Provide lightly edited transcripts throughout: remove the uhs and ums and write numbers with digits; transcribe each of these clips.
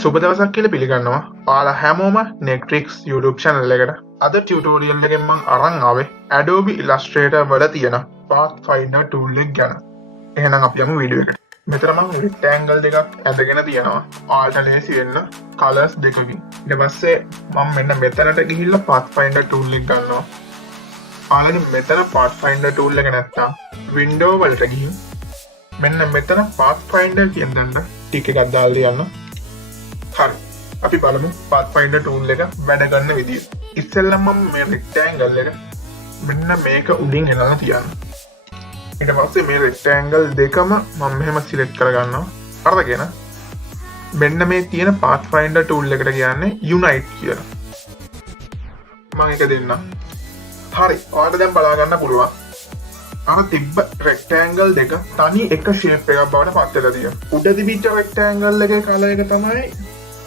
සුබ දවසක් කියලා පිළිගන්නවා. ඔයාලා හැමෝම Nectrix YouTube channel එකට. අද tutorial එකෙන් මම අරන් ආවේ Adobe Illustrator වල තියෙන Pathfinder tool එක ගැන. එහෙනම් අපි යමු වීඩියෝ එකට. මෙතන මම rectangle දෙකක් ඇදගෙන තියෙනවා. ඔයාලට ලේසි වෙන්න colors දෙකකින්. ඊට පස්සේ මම මෙන්න මෙතනට ගිහිල්ලා Pathfinder tool එක ගන්නවා. ඔයාලට මෙතන Pathfinder tool එක නැත්තම් window වලට ගිහින් මෙන්න මෙතන Pathfinder කියන දණ්ඩ ටික එකක් දාලා යන්න. හරි. අපි බලමු Pathfinder tool එක වැඩ ගන්න විදිය. ඉස්සෙල්ලම මම මේ rectangle එක මෙන්න මේක උඩින් එනලා තියන්න. ඊට පස්සේ මේ rectangle දෙකම මම මෙහෙම select කරගන්නවා. අරගෙන මෙන්න මේ තියෙන Pathfinder tool එකට කියන්නේ unite කියලා. මම එක දෙන්න. හරි. ඔයාලට දැන් බලා ගන්න පුළුවන්. අර තිබ්බ rectangle දෙක තනි එක shape එකක් බවට පත් වෙලා තියෙනවා. උඩ තිබිච්ච rectangle එකේ color එක තමයි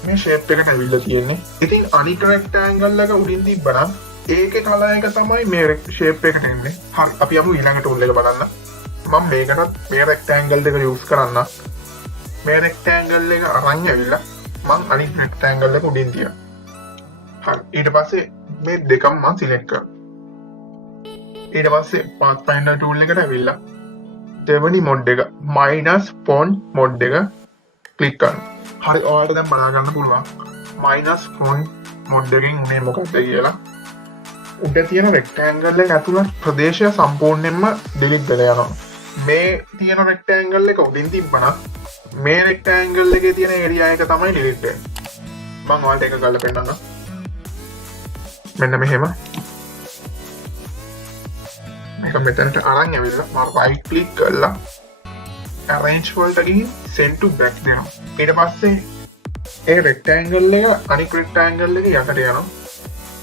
මේ shape එකට ඇවිල්ලා තියෙන්නේ. ඉතින් අනිත් rectangle එක උඩින් තිබ්බනම් ඒකේ color එක තමයි මේ shape එකට එන්නේ. හරි. අපි යමු ඊළඟ tool එක බලන්න. මම මේකටත් මේ rectangle දෙක use කරන්න. මේ rectangle එක අරන් ඇවිල්ලා මම අනිත් rectangle එක උඩින් තියනවා. හරි. ඊට පස්සේ මේ දෙකම මම select කරනවා. ඊට පස්සේ Pathfinder tool එකට ඇවිල්ලා දෙවෙනි mode එක minus font mode එක click කරනවා. හරි. ඔයාලට දැන් බලා ගන්න පුළුවන් minus font mode එකෙන් උනේ මොකක්ද කියලා. උඩ තියෙන rectangle එක ඇතුළත් ප්‍රදේශය සම්පූර්ණයෙන්ම delete වෙලා යනවා. මේ තියෙන rectangle එක උඩින් තිබ්බනම් මේ rectangle එකේ තියෙන area එක තමයි delete වෙන්නේ. මම ඔයාලට ඒක ගල්ලා පෙන්නන්නම්. මෙන්න මෙහෙම මේක මෙතනට අරන් ඇවිල්ලා මම right click කරලා arrange වලට ගිහින් send to back දෙනවා. ඊට පස්සේ ඒ rectangle එක අනිත් rectangle එක යටට යනවා.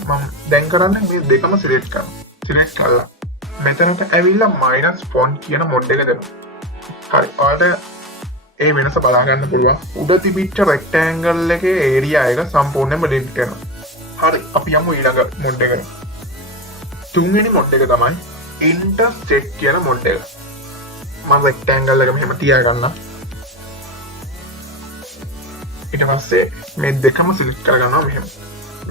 මම දැන් කරන්නේ මේ දෙකම select කරනවා. select කරලා මෙතනට ඇවිල්ලා minus font කියන mode එක දෙනවා. හරි. ඔයාලට ඒ වෙනස බලා ගන්න පුළුවන්. උඩ තිබිච්ච rectangle එකේ area එක සම්පූර්ණයෙන්ම delete වෙනවා. හරි. අපි යමු ඊළඟ mode එකට. තුන්වෙනි mode එක තමයි Intersect කියන mode එක. මම rectangle එක මෙහෙම තියාගන්න. ඊට පස්සේ මේ දෙකම select කරගන්නවා මෙහෙම.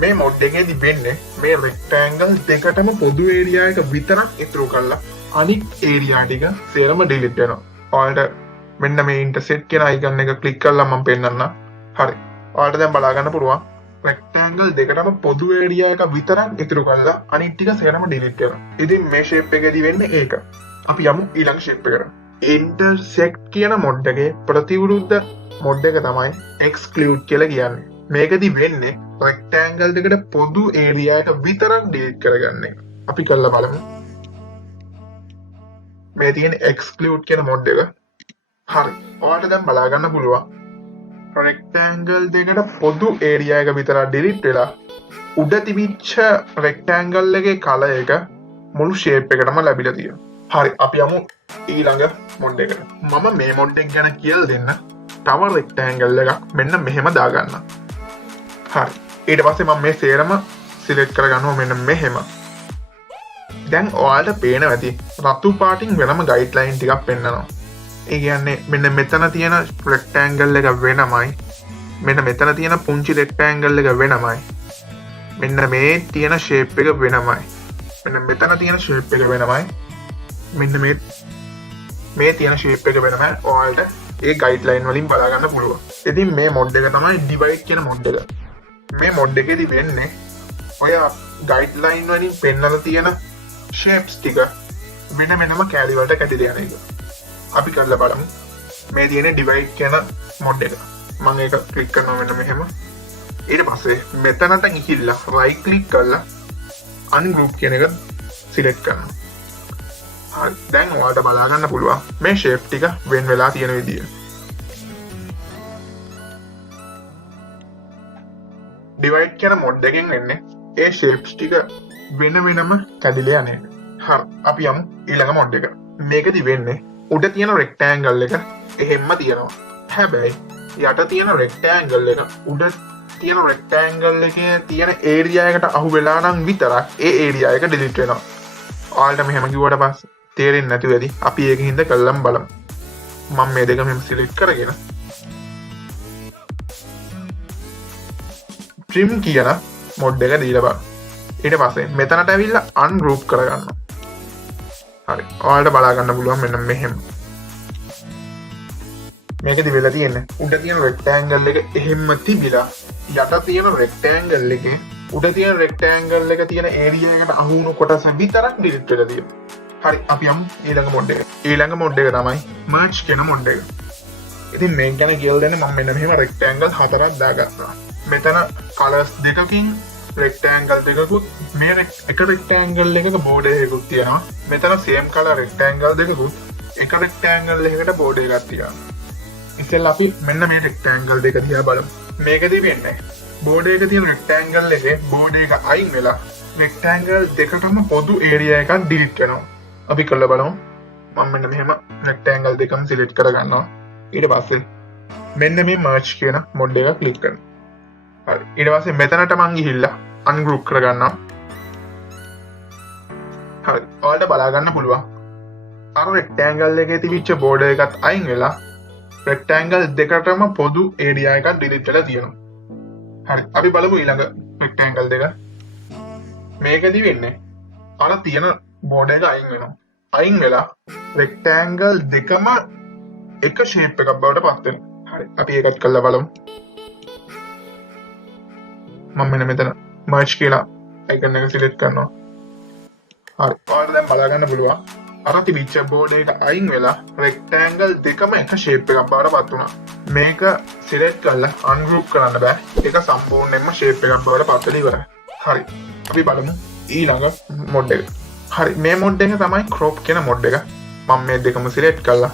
මේ mode එකේදී වෙන්නේ මේ rectangle දෙකටම පොදු area එක විතරක් ඉතුරු කරලා අනිත් area ටික සේරම delete වෙනවා. ඔයාලට මෙන්න මේ intersect කියන icon එක click කරලා මම පෙන්නන්නම්. හරි. ඔයාලට දැන් බලා ගන්න පුළුවන් rectangle දෙකටම පොදු area එක විතරක් ඉතුරු කරලා අනිත් ටික සේරම delete වෙනවා. ඉතින් මේ shape එකේදී වෙන්නේ ඒක. අපි යමු ඊළඟ shape එකට. Intersect කියන mode එකේ ප්‍රතිවිරුද්ධ mode එක තමයි Exclude කියලා කියන්නේ. මේකදී වෙන්නේ rectangle දෙකට පොදු area එක විතරක් delete කරගන්න එක. අපි කරලා බලමු. මේ තියෙන Exclude කියන mode එක. හරි. ඔයාලට දැන් බලා ගන්න පුළුවන්. rectangle දෙකට පොදු area එක විතරක් delete වෙලා උඩ තිබිච්ච rectangle එකේ color එක මුළු shape එකටම ලැබිලා තියෙනවා. හරි. අපි යමු ඊළඟ mode එකට. මම මේ mode එක ගැන කියලා දෙන්න. තව rectangle එකක් මෙන්න මෙහෙම දාගන්න. හරි. ඊට පස්සේ මම මේ සේරම select කරගන්නවා මෙන්න මෙහෙම. දැන් ඔයාලට පේනවා ඇති රතු පාටින් වෙනම guideline ටිකක් පෙන්නනවා. ඒ කියන්නේ මෙන්න මෙතන තියෙන rectangle එක වෙනමයි. මෙන්න මෙතන තියෙන පුංචි rectangle එක වෙනමයි. මෙන්න මේ තියෙන shape එක වෙනමයි. මෙන්න මෙතන තියෙන shape එක වෙනමයි. මෙන්න මේ තියෙන shape එක වෙනමයි. ඔයාලට ඒ guideline වලින් බලා ගන්න පුළුවන්. ඉතින් මේ mode එක තමයි divide කියන mode එක. මේ mode එකේදී වෙන්නේ ඔය guideline වලින් පෙන්නලා තියෙන shapes ටික වෙන වෙනම කැලි වලට කැඩිලා යන එක. අපි කරලා බලමු. මේ තියෙන divide කියන mode එක. මම ඒක click කරනවා මෙන්න මෙහෙම. ඊට පස්සේ මෙතනට ගිහිල්ලා right click කරලා ungroup කියන එක select කරනවා. හරි. දැන් ඔයාලට බලා ගන්න පුළුවන් මේ shape ටික වෙන වෙලා තියෙන විදිය. divide කියන mode එකෙන් වෙන්නේ ඒ shapes ටික වෙන වෙනම කැඩිලා යන එක. හරි. අපි යමු ඊළඟ mode එක. මේකදී වෙන්නේ උඩ තියෙන rectangle එක එහෙම්ම තියෙනවා. හැබැයි යට තියෙන rectangle එක උඩ තියෙන rectangle එකේ තියෙන area එකට අහු වෙලා නම් විතරක් ඒ area එක delete වෙනවා. ඔයාලට මෙහෙම කිව්වට පස්සේ තේරෙන්නේ නැතුව ඇති. අපි ඒකින්ද කළාම බලමු. මම මේ දෙක මෙහෙම select කරගෙන trim කියන මොඩ් එක දීලා බලන්න. ඊට පස්සේ මෙතනට ඇවිල්ලා ungroup කරගන්න. හරි. ඔයාලට බලා ගන්න පුළුවන් මෙන්න මෙහෙම. මේකෙදි වෙලා තියෙන්නේ උඩ තියෙන rectangle එක එහෙම්ම තිබිලා යට තියෙන rectangle එකේ උඩ තියෙන rectangle එක තියෙන area එකට අහු වුණු කොටස විතරක් delete වෙලා තියෙනවා. හරි. අපි යමු ඊළඟ මොඩ් එක. ඊළඟ මොඩ් එක තමයි merge කියන මොඩ් එක. ඉතින් මේක ගැන කියලා දෙන්න මම මෙන්න මෙහෙම rectangle හතරක් දාගන්නවා. මෙතන colors දෙකකින් rectangle දෙකකුත් මේ එක rectangle එකක border එකකුත් තියෙනවා. මෙතන same color rectangle දෙකකුත් එක rectangle එකකට border එකක් තියෙනවා. ඉතින් අපි මෙන්න මේ rectangle දෙක දිහා බලමු. මේකදී වෙන්නේ border එක තියෙන rectangle එකේ border එක අයින් වෙලා rectangle දෙකටම පොදු area එකක් delete වෙනවා. අපි කරලා බලමු. මම මෙන්න මෙහෙම rectangle දෙකම select කරගන්නවා. ඊට පස්සේ මෙන්න මේ merge කියන මොඩ් එක ක්ලික් කරනවා. හරි. ඊට පස්සේ මෙතනට මං ගිහිල්ලා ungroup කරගන්නවා. හරි. ඔයාලට බලා ගන්න පුළුවන්. අර rectangle එකේ තිබිච්ච border එකත් අයින් වෙලා rectangle දෙකටම පොදු area එකක් delete වෙලා තියෙනවා. හරි. අපි බලමු ඊළඟ rectangle දෙක. මේකදී වෙන්නේ අර තියෙන border එක අයින් වෙනවා. අයින් වෙලා rectangle දෙකම එක shape එකක් බවට පත් වෙනවා. හරි. අපි ඒකත් කරලා බලමු. මම මෙතන merge කියලා icon එක select කරනවා. හරි. ඔයාලට දැන් බලා ගන්න පුළුවන්. අර තිබිච්ච border එක අයින් වෙලා rectangle දෙකම එක shape එකක් බවට පත් වුණා. මේක select කරලා ungroup කරන්න බෑ. ඒක සම්පූර්ණයෙන්ම shape එකක් බවට පත් වෙලා ඉවරයි. හරි. අපි බලමු ඊළඟ mod එක. හරි. මේ mod එක තමයි crop කියන mod එක. මම මේ දෙකම select කරලා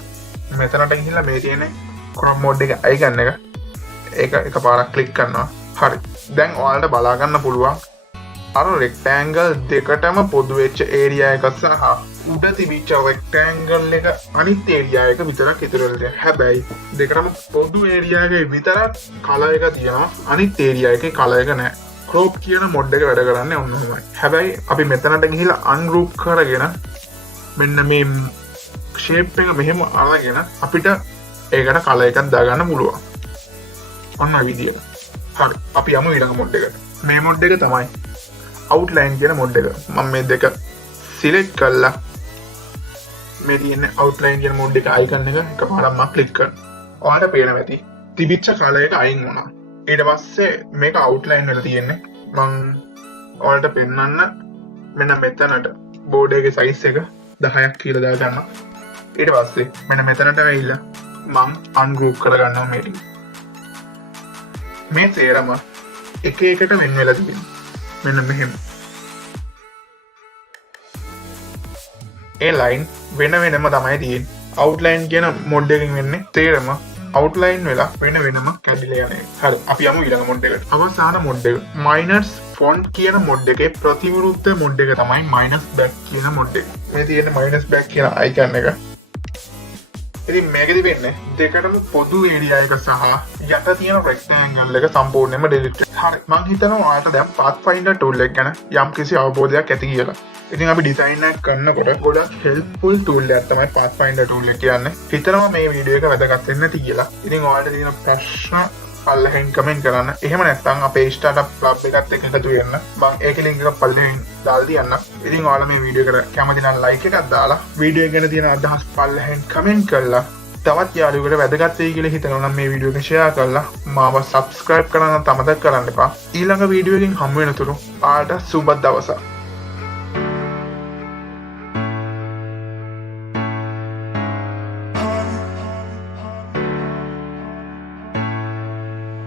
මෙතනට ගිහිල්ලා මේ තියෙන crop mod එක icon එක ඒක එකපාරක් click කරනවා. හරි. දැන් ඔයාලට බලා ගන්න පුළුවන් අර rectangle දෙකටම පොදු වෙච්ච area එක සහ උඩ තිබිච්ච rectangle එක අනිත් area එක විතරක් ඉතුරු වෙලා තියෙනවා. හැබැයි දෙකටම පොදු area එකේ විතරක් color එක තියෙනවා. අනිත් area එකේ color එක නැහැ. crop කියන mod එක වැඩ කරන්නේ ඔන්න ඔහොමයි. හැබැයි අපි මෙතනට ගිහිල්ලා ungroup කරගෙන මෙන්න මේ shape එක මෙහෙම අරගෙන අපිට ඒකට color එකක් දාගන්න පුළුවන්. ඔන්න ඔය විදියට. හරි. අපි යමු ඊළඟ mod එකට. මේ mod එක තමයි outline කියන mod එක. මම මේ දෙක select කරලා මේ තියෙන outline කියන mod එක icon එක එකපාරක් මම click කරනවා. ඔයාලට පේනවා ඇති. තිබිච්ච color එක අයින් වුණා. ඊට පස්සේ මේක outline වෙලා තියෙන්නේ. මම ඔයාලට පෙන්නන්න මෙන්න මෙතනට border එකේ size එක 10ක් කියලා දාගන්නවා. ඊට පස්සේ මෙන්න මෙතනට ඇවිල්ලා මම ungroup කරගන්නවා මේක. මේ තේරම එක එකට වෙන වෙලා තියෙනවා. මෙන්න මෙහෙම. ඒ line වෙන වෙනම තමයි තියෙන්නේ. outline කියන mod එකකින් වෙන්නේ තේරම outline වෙලා වෙන වෙනම කැඩිලා යන එක. හරි. අපි යමු ඊළඟ mod එකට. අවසාන mod එක. minus font කියන mod එකේ ප්‍රතිවිරුද්ධ mod එක තමයි minus back කියන mod එක. මේ තියෙන minus back කියන icon එක. ඉතින් මේකෙදි වෙන්නේ දෙකටම පොදු area එක සහ යට තියෙන rectangle එක සම්පූර්ණයෙන්ම delete වෙනවා. හරි. මම හිතනවා ඔයාලට දැන් Pathfinder tool එක ගැන යම්කිසි අවබෝධයක් ඇති කියලා. ඉතින් අපි design එක කරනකොට ගොඩක් helpful tool එකක් තමයි Pathfinder tool එක කියන්නේ. හිතනවා මේ වීඩියෝ එක වැදගත් වෙන්න ඇති කියලා. ඉතින් ඔයාලට තියෙන ප්‍රශ්න පල්ලෙහෙන් කමෙන්ට් කරන්න. එහෙම නැත්නම් අපේ startup club එකත් එක්ක එකතු වෙන්න. මම ඒකේ link එක පල්ලෙහෙන් දාලා තියන්න. ඉතින් ඔයාලා මේ වීඩියෝ එකට කැමති නම් like එකක් දාලා වීඩියෝ එක ගැන තියෙන අදහස් පල්ලෙහෙන් කමෙන්ට් කරලා තවත් යාළුවෙකුට වැදගත් වෙයි කියලා හිතනවා නම් මේ වීඩියෝ එක share කරලා මාව subscribe කරන්න අමතක කරන්න එපා. ඊළඟ වීඩියෝ එකකින් හමු වෙනතුරු ආට සුබ දවසක්.